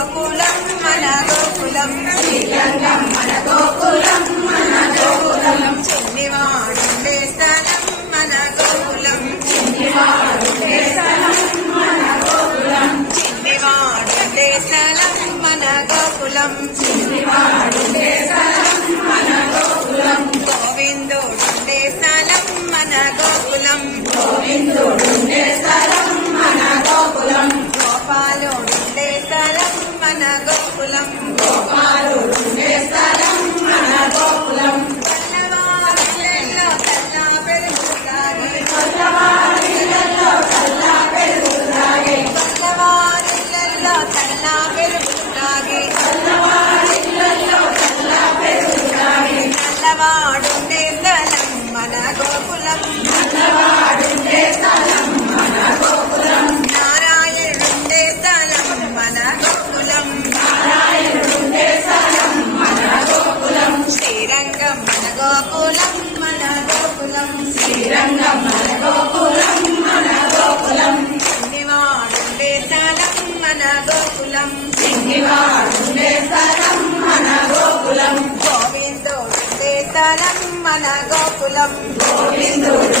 గోకులం మన గోకులం శ్రీరంగం మన గోకులం మన గోకులం. చెన్నివాడుండే స్థలం మన గోకులం. చెన్నివాడుండే స్థలం మన గోకులం. చెన్నివాడుండే స్థలం మన గోకులం. వాడు మన గోకులం. మన గోకులం. గోవిందుడు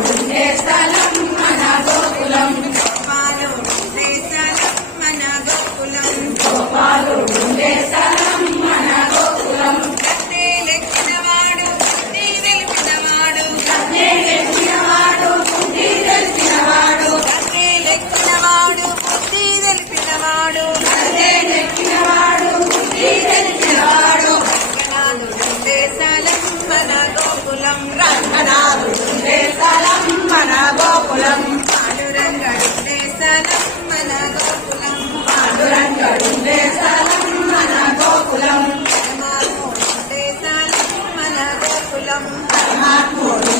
గోకులం రంగనాథం మన గోకులం పాండురంగం మన గోకులం పాండురంగం మన గోకులం మన గోకులం పరమాత్ముడు